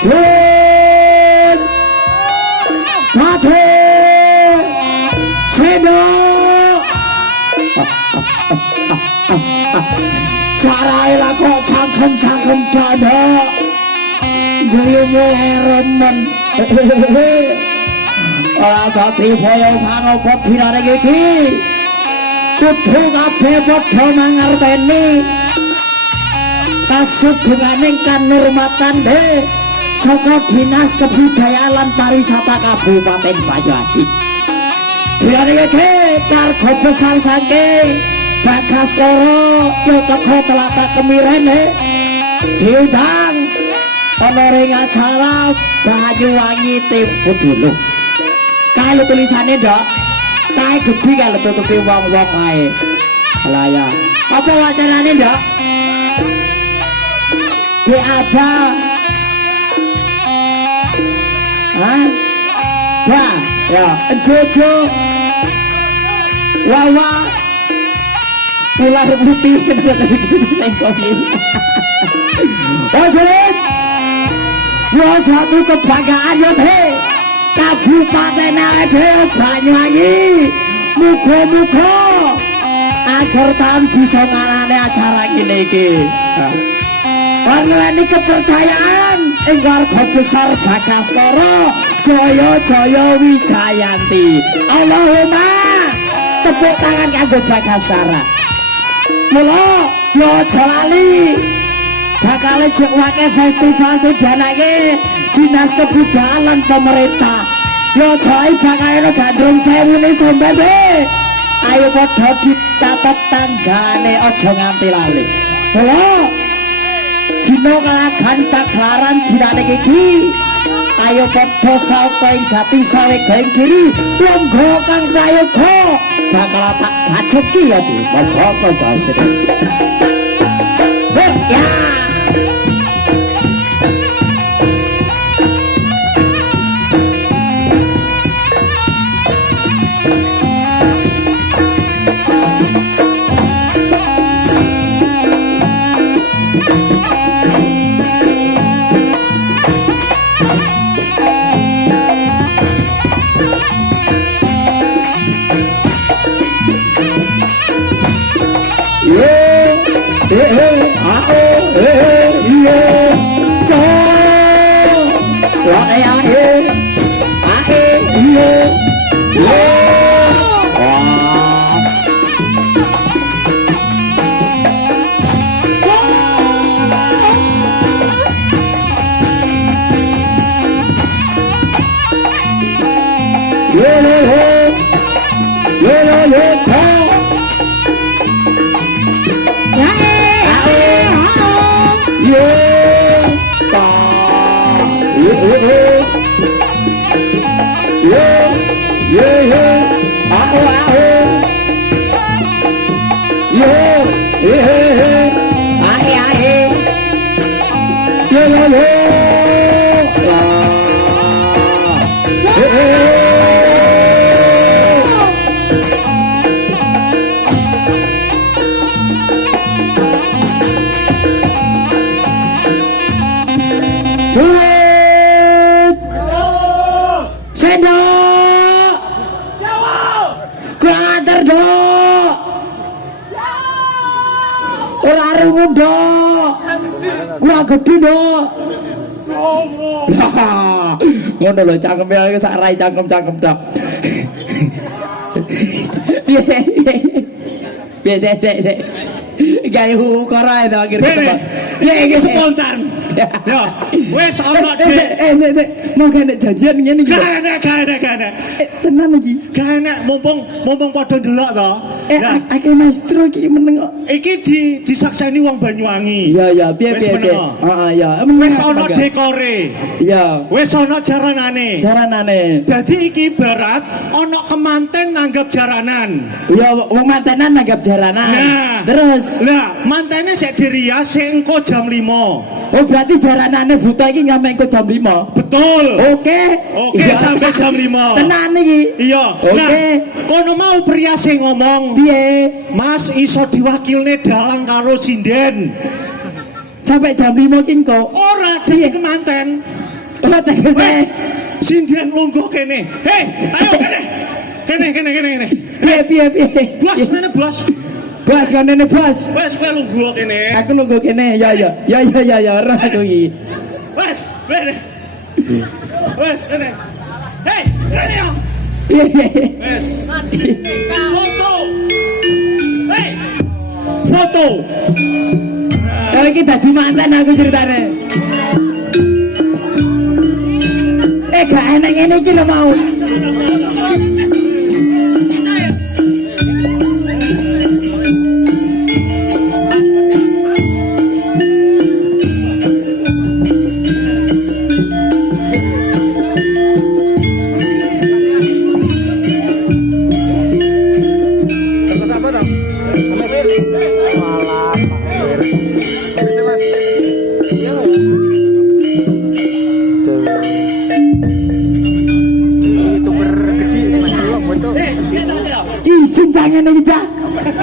Jin Pate Seno Sarai lah kok cangkem dada Guyu remen Ora dadi boyo panopo dinane iki kudu kabeh padha mangerteni kasugenganing kanurmatan saka Dinas Kebudayaan lan Pariwisata Kabupaten Banyuwangi. Dinane iki warga besar saking Bagaskara yo teko Tlatah Kemirene diundang ana ring acara Banyuwangi Tempo dulu. Kae tulisane ndok kae gedhi kae tutupi wong-wong kae. Lah ya. Apa wacanane ndok? Di apa? Hah? Ba, ya, Jojo. Wawa. Ular putih sing kopi. Oh, sulit. Wah, satu kebanggaan ya, Teh. Kabupaten Dhewe Banyuwangi muga-muga agar tahun bisa ngarane acara ngene iki. Pangeran kepercayaan ing warga besar Bagaskara Jaya Wijayanti. Allahumma tepuk tangan kanggo Bagaskara. Mula yo aja lali bakal jewake festival sing dianake Dinas Kebudayaan lan pemerintah. Yo jai bakal gandrung 1000 ne sombete. Ayo padha dicatet tanggalane aja nganti lali. Mula dina kalagan pagelaran dinane iki ayo padha saupeng dadi sawega ing kiri longgo kang prayoga bakal tak bajeki ya di monggo asine. Ya ngono lho cangkeme iki sak rai cangkem-cangkem tok. Piye sik. Gawe ukara to akhir ketemu. Ya iki spontan. Yo, wis ana sik. Mau kene janjian ngene iki. Gak ada. Tenan iki. Gak enak mumpung padha ndelok to. Akeh maestro iki meneng kok. Iki disakseni wong Banyuwangi. Iya, piye. Heeh, ya. Wis ana dekore. Iya. Wis ana jaranane. Dadi iki ibarat ana kemanten nanggap jaranan. Iya, wong mantenan nanggap jaranan. Nah, terus. Lah, mantene sik dirias sing engko jam 5. Oh, berarti jaranane buta iki nyampe engko jam 5. Betul. Oke, sampai jam 5. Tenan iki. Iya. Oke. Kono mau pria sing ngomong, piye? Mas iso diwakilne dalang karo sinden. Sampai jam 5 ki engko. Ora dhewe kemanten. Oh tegese sinden lungguh kene. Hei, ayo kene. Kene. Piye. Bos ngene bos. Bos ngene bos. Wes kowe lungguh kene. Aku lungguh kene. Ya. Ora aku iki. Wes, kene. Wes kene. Hei, kene yo. Wes. Foto. Hei. Foto. Kalau iki dadi mantan aku ceritane. Gak enak ngene iki lho mau.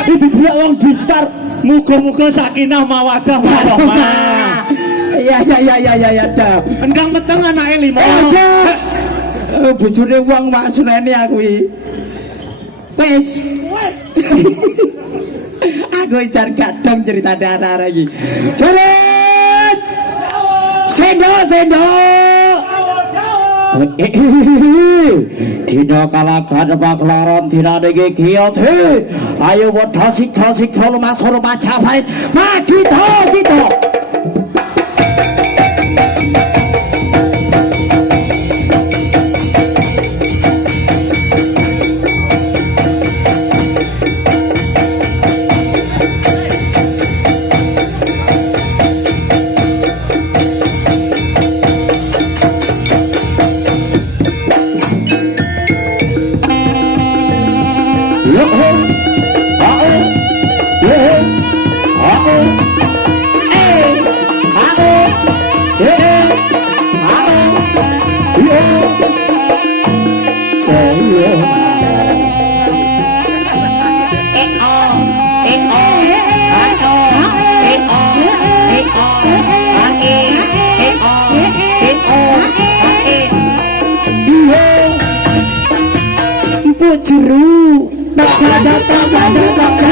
Itu dia wong dispar. Muga-muga sakinah mawadah warahmah. Ya dah. Engkang meteng anake 5. Aja. Bojone wong maksudane aku iki. Wes. Aku jar gadong cerita arek iki. Jaret. Sendo. Dina kalagan paklaron dinane iki kiat he. Ayo padha sikha lumasur Majapahit. Maju kita. Jeru tak ada aku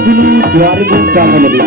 Dulu 2000 tahun lebih.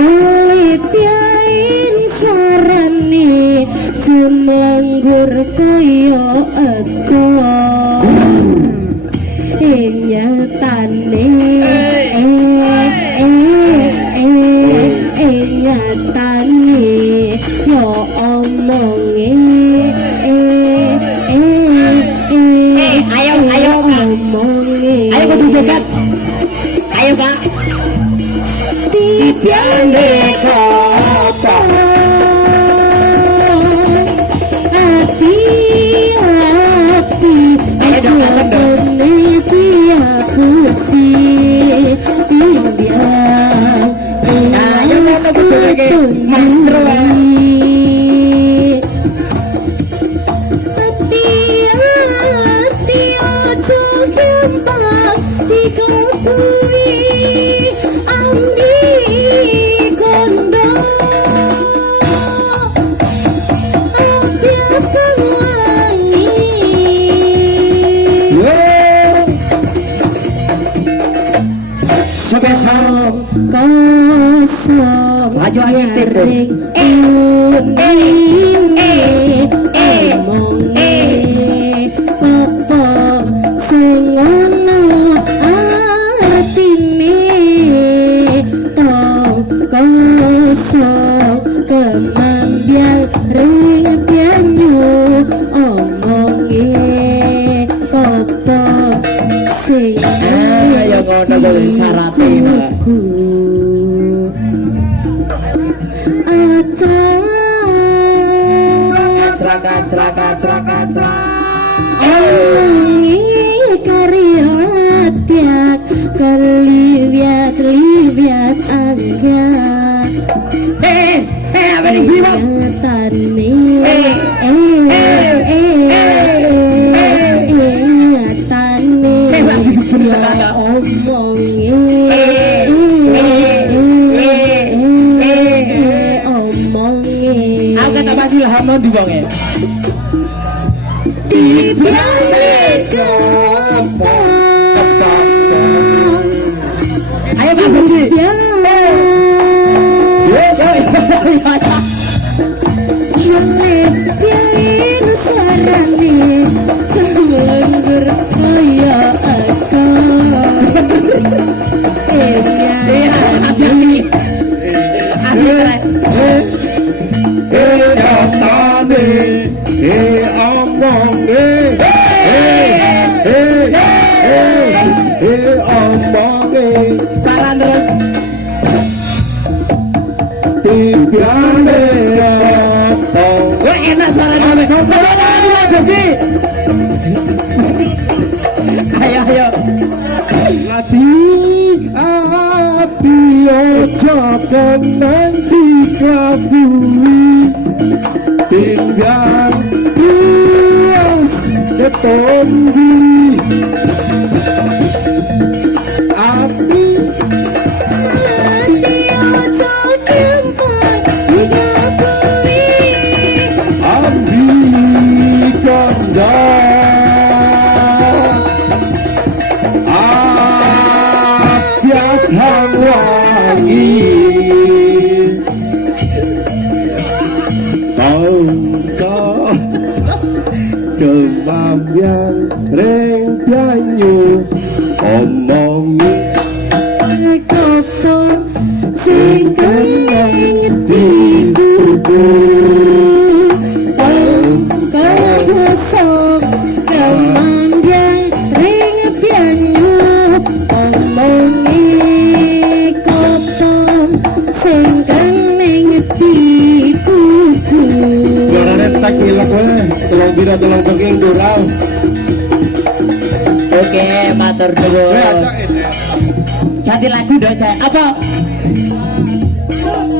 Oleh piain suarane jemlenggur kaya ego nyatane nyatane yo omonge ayo omonge ayo kudu joget ayo Kak tipiane kata hati ayo aku sih ayo Mas Bro kosong laju ayetir omonge kopong sing ono atine tong kosong kemambian ring pianyu omonge kopong sing ayo ngono kuwi syaratine Ceraka omongi karilatiak keliwiat angga apa ning jiwa tani tani omongi aku kata masih laham non diwonge ayo Pak Budi piain suarane semlenggur kaya aku Paran terus enak suara kamu ayo hati ati ojo kenang diklabui tinggal bias ketombi ati ambi kanda apiat hang wangi tongko kemambian reng pianyu omongi sing keneng di buku tolong bengking durau. Oke, matur nuwun. Ganti lagu dong, Cak. Apa?